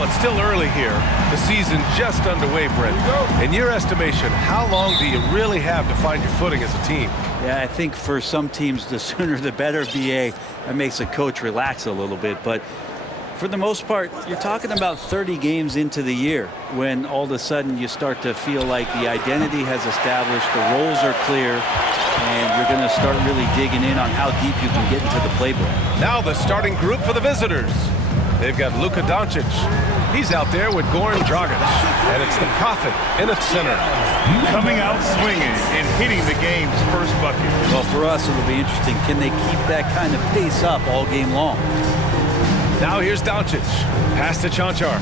Well, it's still early here. The season just underway, Brent. In your estimation, how long do you really have to find your footing as a team? Yeah, I think for some teams, the sooner the better, BA. That makes a coach relax a little bit. But for the most part, you're talking about 30 games into the year when all of a sudden you start to feel like the identity has established, the roles are clear, and you're going to start really digging in on how deep you can get into the playbook. Now the starting group for the visitors. They've got Luka Doncic. He's out there with Goran Dragic, and it's the Prophet in its center. Coming out swinging and hitting the game's first bucket. Well, for us, it'll be interesting. Can they keep that kind of pace up all game long? Now here's Doncic. Pass to Chanchar.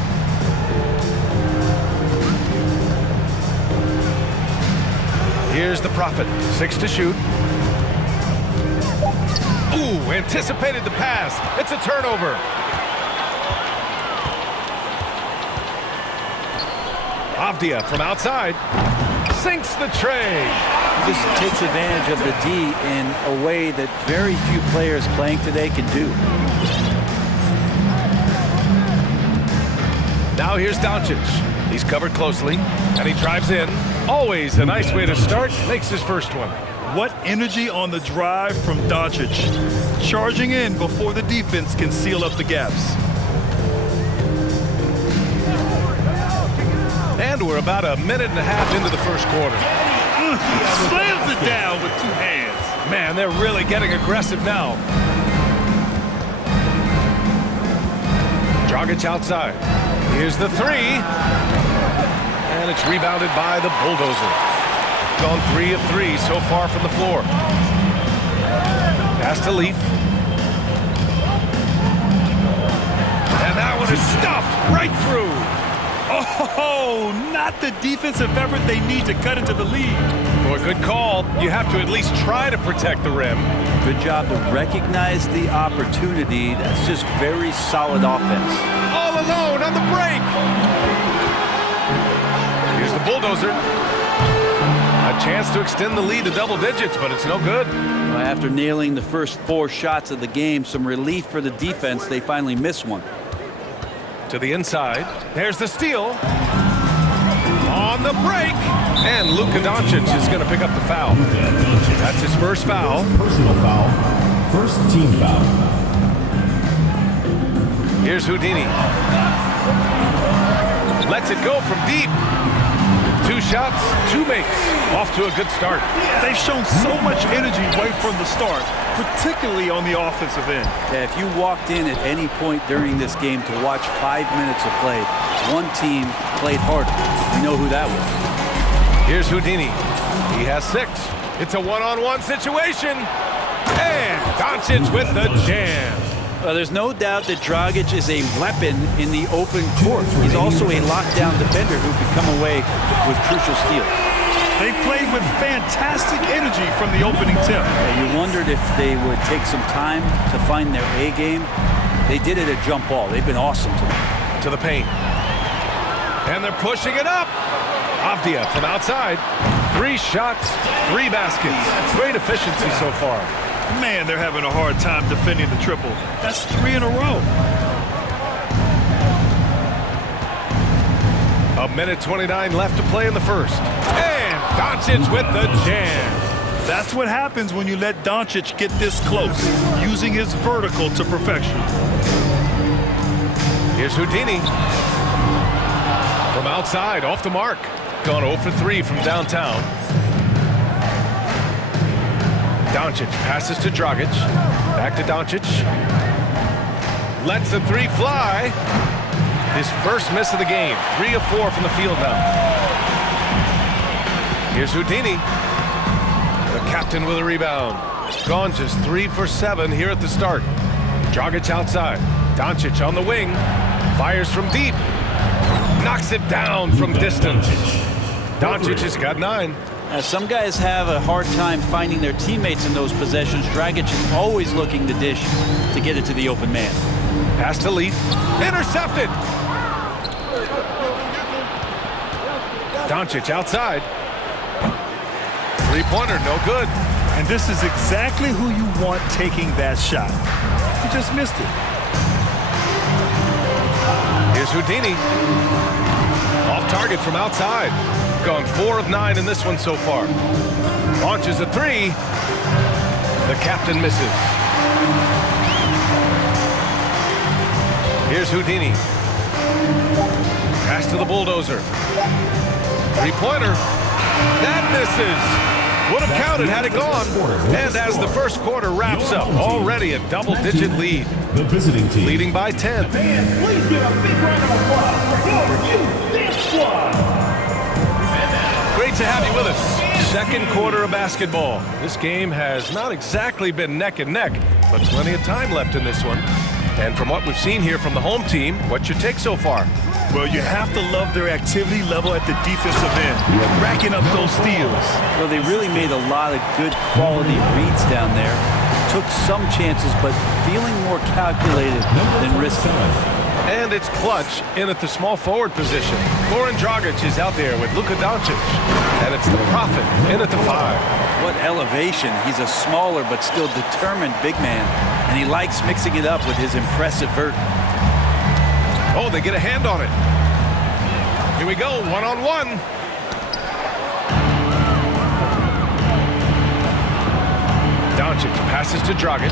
Here's the Prophet. 6 to shoot. Ooh, anticipated the pass. It's a turnover. Avdia from outside. Sinks the tray. He just takes advantage of the D in a way that very few players playing today can do. Now here's Doncic. He's covered closely, and he drives in. Always a nice way to start. Makes his first one. What energy on the drive from Doncic. Charging in before the defense can seal up the gaps. And we're about a minute and a half into the first quarter. Slams it down with 2 hands. Man, they're really getting aggressive now. Dragic outside. Here's the 3. And it's rebounded by the Bulldozer. Gone 3 of 3 so far from the floor. Pass to Leaf. And that one is stuffed right through. Oh, not the defensive effort they need to cut into the lead. Boy, good call. You have to at least try to protect the rim. Good job to recognize the opportunity. That's just very solid offense. All alone on the break. Here's the Bulldozer. A chance to extend the lead to double digits, but it's no good. Well, after nailing the first 4 shots of the game, some relief for the defense. They finally miss one. To the inside. There's the steal. On the break. And Luka Doncic is going to pick up the foul. That's his first foul. Personal foul. First team foul. Here's Houdini. Lets it go from deep. 2 shots, 2 makes. Off to a good start. They've shown so much energy right from the start, particularly on the offensive end. Yeah, if you walked in at any point during this game to watch 5 minutes of play, one team played harder. We know who that was. Here's Houdini. He has 6. It's a one-on-one situation. And Doncic with the jam. Well, there's no doubt that Dragic is a weapon in the open court. He's also a lockdown defender who could come away with crucial steals. They played with fantastic energy from the opening tip. You wondered if they would take some time to find their A game. They did it at jump ball. They've been awesome tonight. To the paint. And they're pushing it up. Avdia from outside. 3 shots, 3 baskets. Great efficiency so far. Man, they're having a hard time defending the triple. That's 3 in a row. A minute 29 left to play in the first. And Doncic with the jam. That's what happens when you let Doncic get this close, using his vertical to perfection. Here's Houdini. From outside, off the mark. Gone 0 for 3 from downtown. Doncic passes to Dragic. Back to Doncic. Lets the 3 fly. His first miss of the game. 3 of 4 from the field now. Here's Houdini. The captain with a rebound. Gone just 3 for 7 here at the start. Dragic outside. Doncic on the wing. Fires from deep. Knocks it down from distance. Doncic has got 9. Some guys have a hard time finding their teammates in those possessions. Dragic is always looking to dish to get it to the open man. Pass to Leaf. Intercepted. Doncic outside. 3-pointer, no good. And this is exactly who you want taking that shot. He just missed it. Here's Houdini. Off target from outside. Gone 4 of 9 in this one so far. Launches a 3. The captain misses. Here's Houdini. Pass to the bulldozer. Three-pointer. That misses. Would have counted had it gone. And as the first quarter wraps up, already a double-digit lead. The visiting team. Leading by 10. Fans, please give a big round of applause for your Dance Squad. Great to have you with us. Second quarter of basketball. This game has not exactly been neck and neck, but plenty of time left in this one. And from what we've seen here from the home team, what's your take so far? Well, you have to love their activity level at the defensive end, racking up those steals. Well, they really made a lot of good quality reads down there. Took some chances, but feeling more calculated than risky. And it's Clutch in at the small forward position. Goran Dragic is out there with Luka Doncic. And it's the Prophet in at the 5. What elevation. He's a smaller but still determined big man. And he likes mixing it up with his impressive vert. Oh, they get a hand on it. Here we go, one-on-one. Doncic passes to Dragic.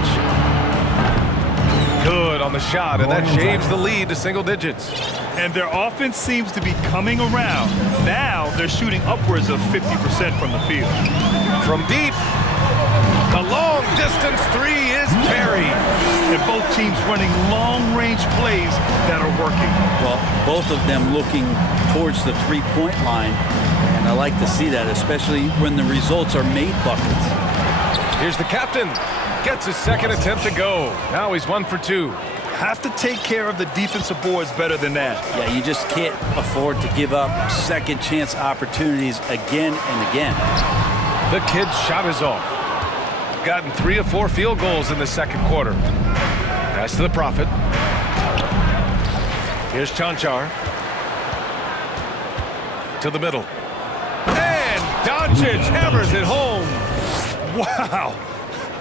Good on the shot, and that shaves the lead to single digits. And their offense seems to be coming around. Now they're shooting upwards of 50% from the field. From deep, the long-distance 3 is buried. And both teams running long-range plays that are working. Well, both of them looking towards the three-point line. And I like to see that, especially when the results are made buckets. Here's the captain. Gets his second attempt to go. Now he's 1 for 2. Have to take care of the defensive boards better than that. Yeah, you just can't afford to give up second chance opportunities again and again. The kid's shot is off. Gotten 3 of 4 field goals in the second quarter. Pass to the Prophet. Here's Chanchar. To the middle. And Doncic hammers it home. Wow.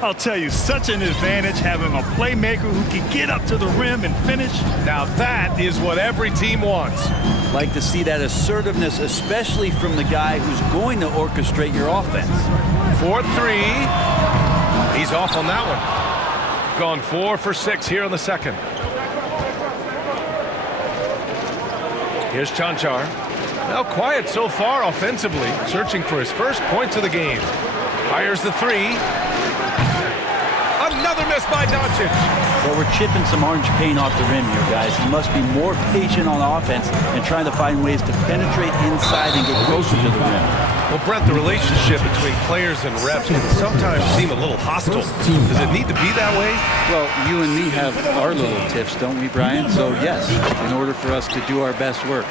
I'll tell you, such an advantage having a playmaker who can get up to the rim and finish. Now that is what every team wants. Like to see that assertiveness, especially from the guy who's going to orchestrate your offense. 4-3. He's off on that one. Gone 4 for 6 here in the second. Here's Chanchar. Now quiet so far offensively, searching for his first points of the game. Fires the 3. Another miss by Doncic. Well, we're chipping some orange paint off the rim here, guys. He must be more patient on offense and trying to find ways to penetrate inside and get closer to the rim. Well, Brett, the relationship between players and refs can sometimes seem a little hostile. Does it need to be that way? Well, you and me have our little tiffs, don't we, Brian? So, yes, in order for us to do our best work.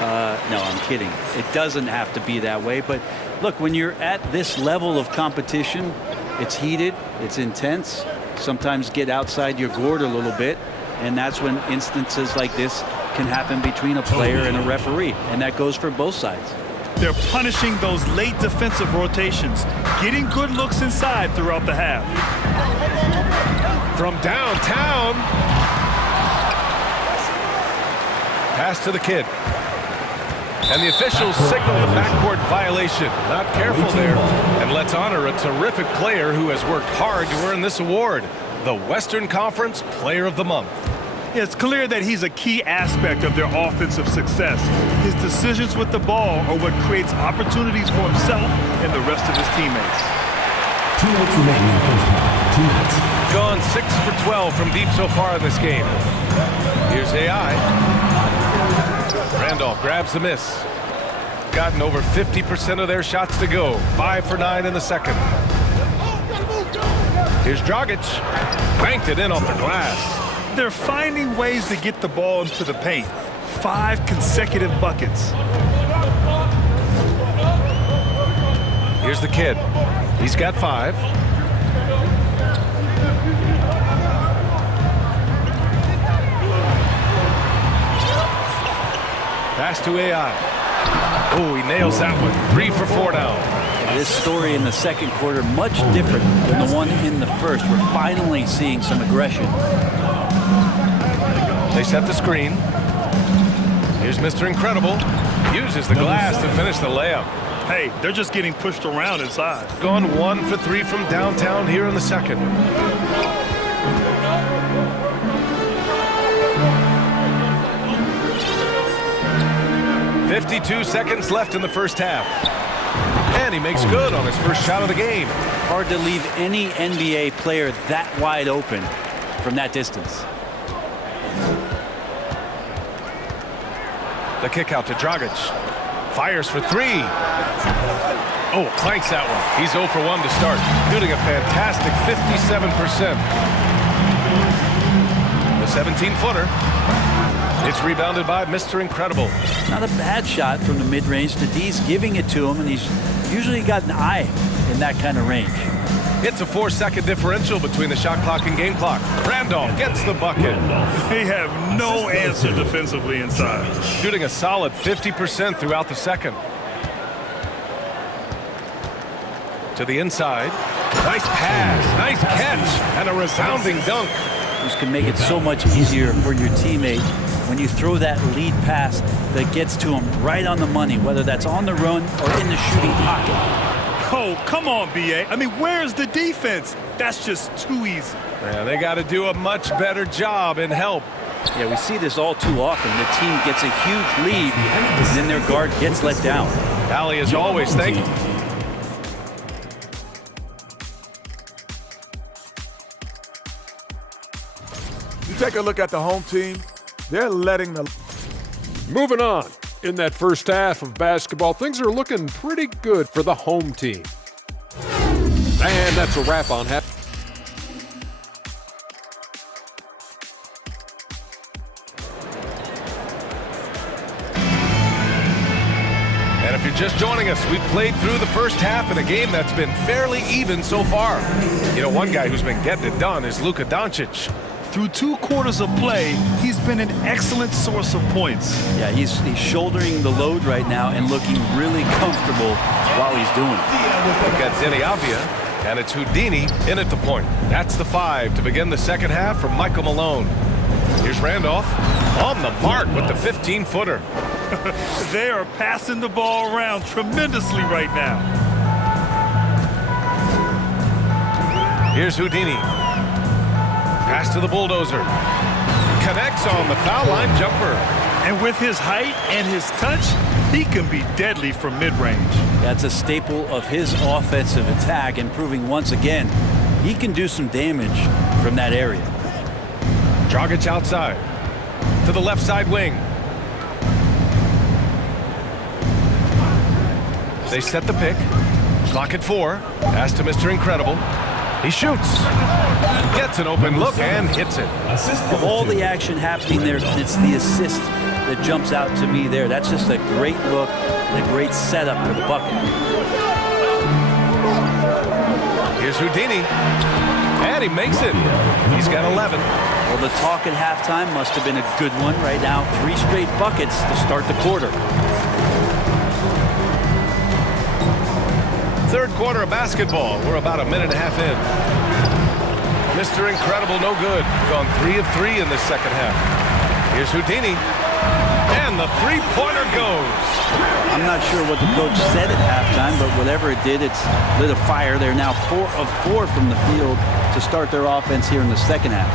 No, I'm kidding. It doesn't have to be that way. But, look, when you're at this level of competition, it's heated, it's intense. Sometimes get outside your gourd a little bit, and that's when instances like this can happen between a player and a referee, and that goes for both sides. They're punishing those late defensive rotations, getting good looks inside throughout the half. From downtown. Pass to the kid. And the officials signal the backcourt violation. Not careful there. And let's honor a terrific player who has worked hard to earn this award. The Western Conference Player of the Month. It's clear that he's a key aspect of their offensive success. His decisions with the ball are what creates opportunities for himself and the rest of his teammates. 2 minutes remaining in the first half. 2 minutes. Gone 6 for 12 from deep so far in this game. Here's AI. Randolph grabs the miss. Gotten over 50% of their shots to go. 5 for 9 in the second. Here's Dragic. Banked it in off the glass. They're finding ways to get the ball into the paint. 5 consecutive buckets. Here's the kid. He's got 5. Pass to AI. Oh, he nails that one. 3 for 4 now. This story in the second quarter much different than the one in the first. We're finally seeing some aggression. They set the screen. Here's Mr. Incredible. Uses the glass to finish the layup. Hey, they're just getting pushed around inside. Gone 1 for 3 from downtown here in the second. "52 seconds left in the first half. And he makes good on his first shot of the game. Hard to leave any NBA player that wide open from that distance. The kick out to Dragic. Fires for 3. Oh, clanks that one. He's 0 for 1 to start. Shooting a fantastic 57%. The 17-footer. It's rebounded by Mr. Incredible. Not a bad shot from the mid-range. The D's giving it to him, and he's usually got an eye in that kind of range. It's a 4-second differential between the shot clock and game clock. Randolph gets the bucket. They have no answer defensively inside. Shooting a solid 50% throughout the second. To the inside. Nice pass, nice catch, and a resounding dunk. This can make it so much easier for your teammate when you throw that lead pass that gets to him right on the money, whether that's on the run or in the shooting pocket. Oh, come on, B.A. I mean, where's the defense? That's just too easy. Yeah, they got to do a much better job in help. Yeah, we see this all too often. The team gets a huge lead, and then their guard gets let down. Allie, as always, thank you. You take a look at the home team, they're letting the... Moving on. In that first half of basketball, things are looking pretty good for the home team. And that's a wrap on half. And if you're just joining us, we've played through the first half in a game that's been fairly even so far. You know, one guy who's been getting it done is Luka Doncic. Through 2 quarters of play, he's been an excellent source of points. Yeah, he's shouldering the load right now and looking really comfortable while he's doing it. We've got Denny Avdia, and it's Houdini in at the point. That's the 5 to begin the second half from Michael Malone. Here's Randolph on the mark with the 15-footer. They are passing the ball around tremendously right now. Here's Houdini. Pass to the bulldozer. Connects on the foul line jumper. And with his height and his touch, he can be deadly from mid-range. That's a staple of his offensive attack, and proving once again he can do some damage from that area. Dragic outside. To the left side wing. They set the pick. Clock at 4. Pass to Mr. Incredible. He shoots. Gets an open look and hits it. Of all the action happening there, it's the assist that jumps out to me there. That's just a great look and a great setup for the bucket. Here's Houdini. And he makes it. He's got 11. Well, the talk at halftime must have been a good one. Right now, 3 straight buckets to start the quarter. Third quarter of basketball. We're about a minute and a half in. Mr. Incredible, no good. Gone 3 of 3 in the second half. Here's Houdini. And the three-pointer goes. I'm not sure what the coach said at halftime, but whatever it did, it's lit a fire. They're now 4 of 4 from the field to start their offense here in the second half.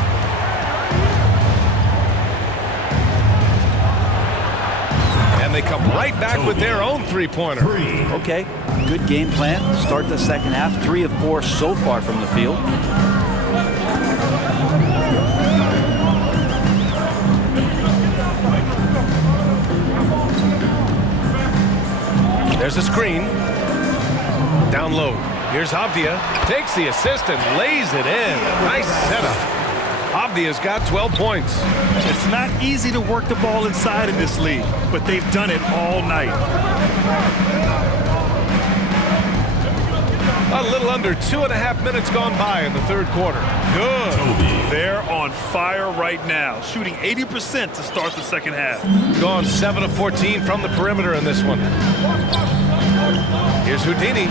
And they come right back with their own three-pointer. Okay, good game plan. Start the second half. 3 of 4 so far from the field. There's a screen. Down low. Here's Avdia. Takes the assist and lays it in. Nice setup. Avdia's got 12 points. It's not easy to work the ball inside in this league, but they've done it all night. A little under 2.5 minutes gone by in the third quarter. Good. They're on fire right now, shooting 80% to start the second half. Gone 7 of 14 from the perimeter in this one. Here's Houdini.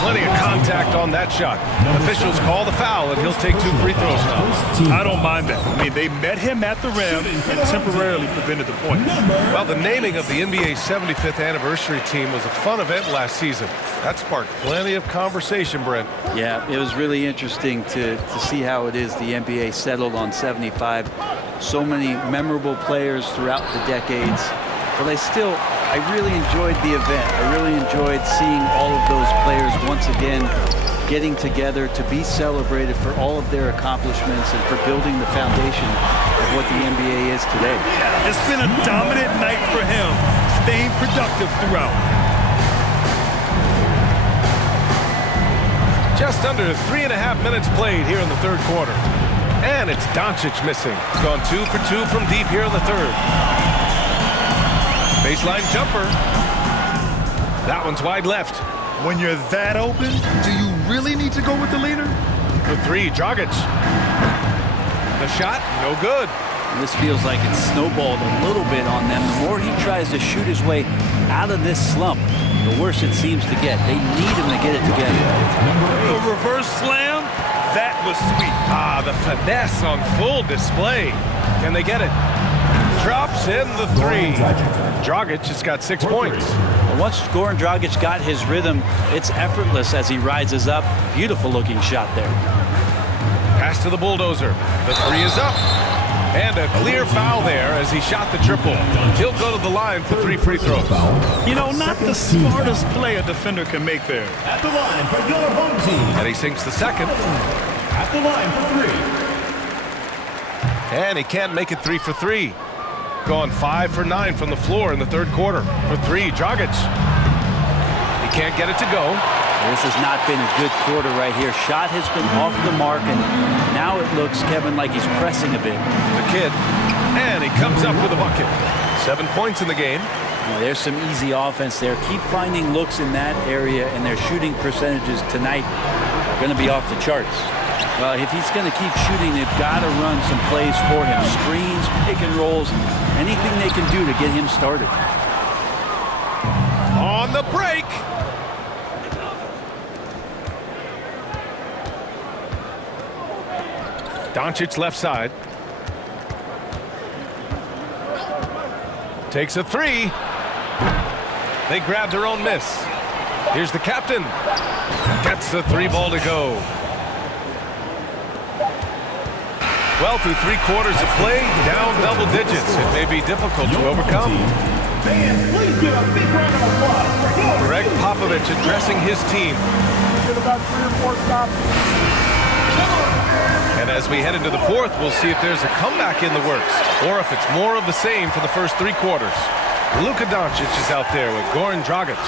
Plenty of contact on that shot. Officials call the foul, and he'll take 2 free throws now. I don't mind that. I mean, they met him at the rim and temporarily prevented the point. Well, the naming of the NBA's 75th anniversary team was a fun event last season. That sparked plenty of conversation, Brent. Yeah, it was really interesting to see how it is the NBA settled on 75. So many memorable players throughout the decades. But I really enjoyed the event. I really enjoyed seeing all of those players once again getting together to be celebrated for all of their accomplishments and for building the foundation of what the NBA is today. It's been a dominant night for him, staying productive throughout. Just under 3.5 minutes played here in the third quarter. And it's Doncic missing. He's gone 2 for 2 from deep here in the third. Baseline jumper. That one's wide left. When you're that open, do you really need to go with the leader? For 3, Dragic. The shot, no good. And this feels like it's snowballed a little bit on them. The more he tries to shoot his way out of this slump, the worse it seems to get. They need him to get it together. The reverse slam, that was sweet. The finesse on full display. Can they get it? Drops in the 3. Dragic has got 6 points. Once Goran Dragic got his rhythm, it's effortless as he rises up. Beautiful looking shot there. Pass to the bulldozer. The 3 is up. And a clear foul there as he shot the triple. He'll go to the line for 3 free throws. You know, not the smartest play a defender can make there. At the line for your home team. And he sinks the second. At the line for 3. And he can't make it 3 for 3. Gone 5 for 9 from the floor in the third quarter. For 3, Dragic. He can't get it to go. This has not been a good quarter right here. Shot has been off the mark, and now it looks, Kevin, like he's pressing a bit. The kid. And he comes up with a bucket. 7 points in the game. Well, there's some easy offense there. Keep finding looks in that area, and their shooting percentages tonight are going to be off the charts. Well, if he's going to keep shooting, they've got to run some plays for him. Screens, pick and rolls, anything they can do to get him started. On the break. Doncic left side. Takes a 3. They grabbed their own miss. Here's the captain. Gets the 3 ball to go. Well, through 3 quarters of play, down double digits. It may be difficult to overcome. Fans, please give a big round of applause for your Greg Popovich addressing his team. Get about 3 or 4 stops. And as we head into the fourth, we'll see if there's a comeback in the works or if it's more of the same for the first 3 quarters. Luka Doncic is out there with Goran Dragic.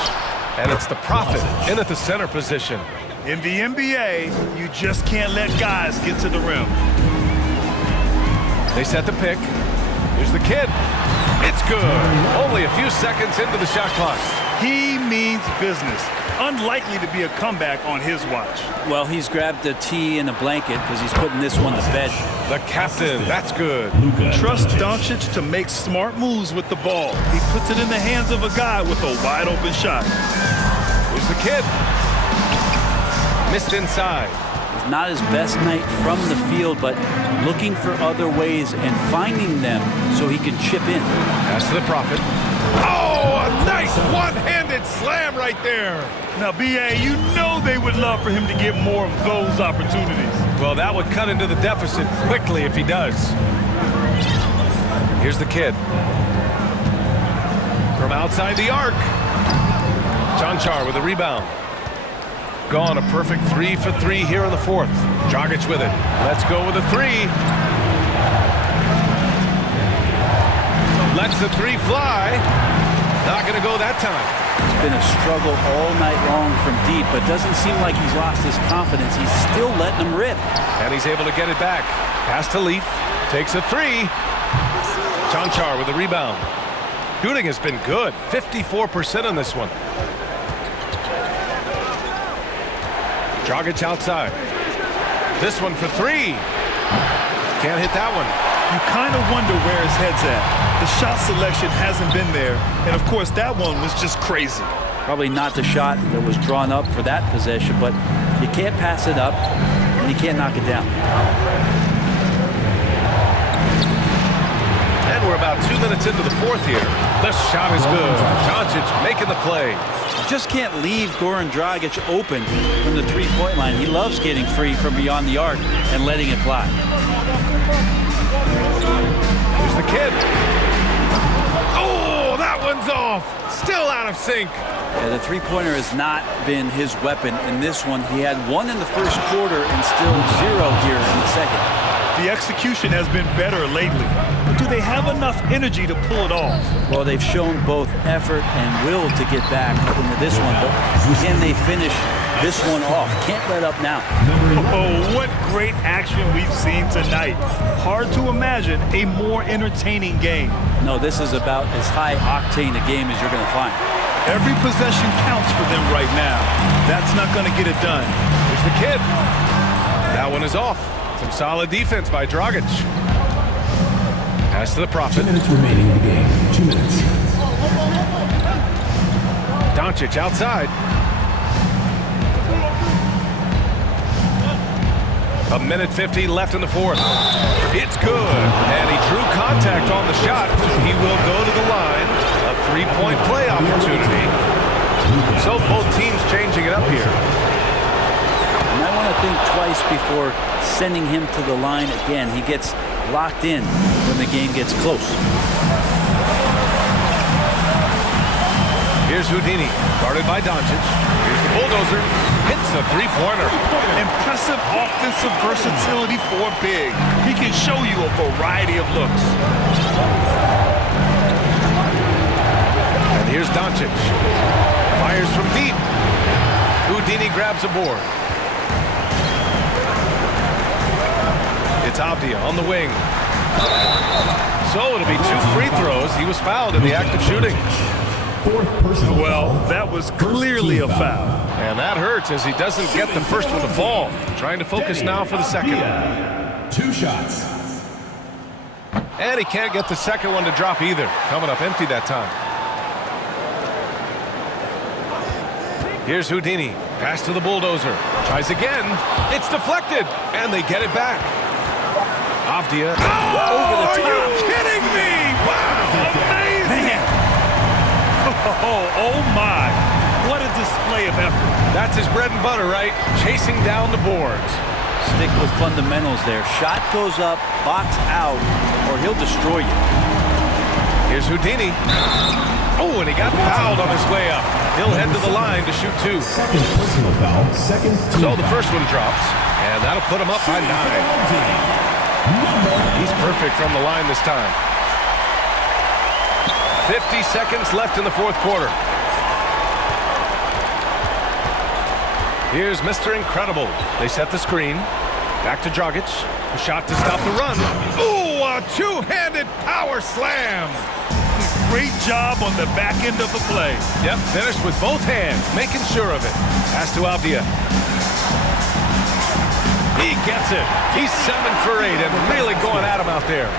And it's the Prophet in at the center position. In the NBA, you just can't let guys get to the rim. They set the pick. Here's the kid. It's good. Only a few seconds into the shot clock. He means business. Unlikely to be a comeback on his watch. Well, he's grabbed a tee and a blanket because he's putting this one to bed. The captain. That's good. Trust Doncic to make smart moves with the ball. He puts it in the hands of a guy with a wide open shot. Here's the kid. Missed inside. It's not his best night from the field, but looking for other ways and finding them so he can chip in. Pass to the Prophet. Oh, a nice one-handed slam right there. Now, B.A., you know they would love for him to get more of those opportunities. Well, that would cut into the deficit quickly if he does. Here's the kid. From outside the arc. Chanchar with a rebound. Gone a perfect 3 for 3 here in the fourth. Dragic with it. Let's go with a 3. Lets the 3 fly. Not going to go that time. It's been a struggle all night long from deep, but doesn't seem like he's lost his confidence. He's still letting them rip. And he's able to get it back. Pass to Leaf. Takes a 3. Chanchar with a rebound. Shooting has been good. 54% on this one. Dragic outside. This one for 3. Can't hit that one. You kind of wonder where his head's at. The shot selection hasn't been there, and of course that one was just crazy. Probably not the shot that was drawn up for that possession, but you can't pass it up, and you can't knock it down. And we're about 2 minutes into the fourth here. The shot is good. Doncic making the play. You just can't leave Goran Dragic open from the three-point line. He loves getting free from beyond the arc and letting it fly. Here's the kid. Oh, that one's off. Still out of sync. Yeah, the three-pointer has not been his weapon in this one. He had one in the first quarter and still 0 here in the second. The execution has been better lately, but do they have enough energy to pull it off? Well, they've shown both effort and will to get back into this one, but can they finish this one off? Can't let up now. Oh, what great action we've seen tonight. Hard to imagine a more entertaining game. No, this is about as high octane a game as you're going to find. Every possession counts for them right now. That's not going to get it done. Here's the kid. That one is off. Some solid defense by Dragic. Pass to the Prophet. 2 minutes remaining in the game. 2 minutes. Doncic outside. A minute 50 left in the fourth. It's good. And he drew contact on the shot. He will go to the line. A three-point play opportunity. So both teams changing it up here. And I want to think twice before sending him to the line again. He gets locked in when the game gets close. Here's Houdini, guarded by Doncic. Here's the bulldozer. Hits the three-pointer. Impressive offensive versatility for big. He can show you a variety of looks. And here's Doncic. Fires from deep. Houdini grabs a board. It's Avdia on the wing. So it'll be 2 free throws. He was fouled in the act of shooting. Fourth personal Well, foul. that was clearly a foul. And that hurts as he doesn't get the first one to fall. Trying to focus now for the second. 2 shots. And he can't get the second one to drop either. Coming up empty that time. Here's Houdini. Pass to the bulldozer. Tries again. It's deflected. And they get it back. Avdia. Oh, Over the are top. you kidding me? Wow. Amazing. Oh my. What a display of effort. That's his bread and butter, right? Chasing down the boards. Stick with fundamentals there. Shot goes up, box out, or he'll destroy you. Here's Houdini. Oh, and he got fouled on his way up. He'll head to the line to shoot 2. Second personal foul. Second team So the foul. first one drops, and that'll put him up by 9. He's perfect from the line this time. 50 seconds left in the fourth quarter. Here's Mr. Incredible. They set the screen. Back to Dragic. A shot to stop the run. Ooh, a two-handed power slam. Great job on the back end of the play. Yep, finished with both hands, making sure of it. Pass to Avdia. He gets it. He's 7 for 8 and really going at him out there.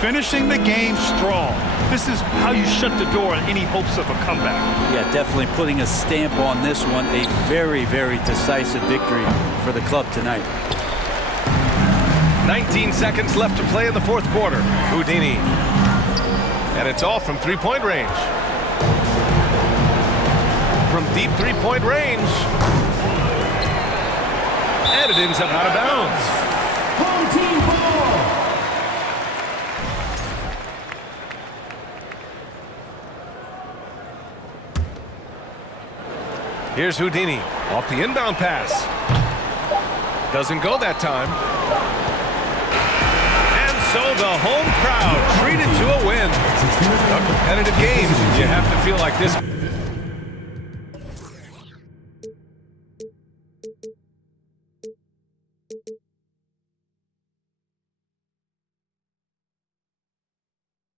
Finishing the game strong. This is how you shut the door on any hopes of a comeback. Yeah, definitely putting a stamp on this one. A very, very decisive victory for the club tonight. 19 seconds left to play in the fourth quarter. Houdini. And it's all from three-point range. From deep three-point range. And it ends up out of bounds. Home team ball. Here's Houdini off the inbound pass. Doesn't go that time. And so the home crowd treated to a win. A competitive game. You have to feel like this.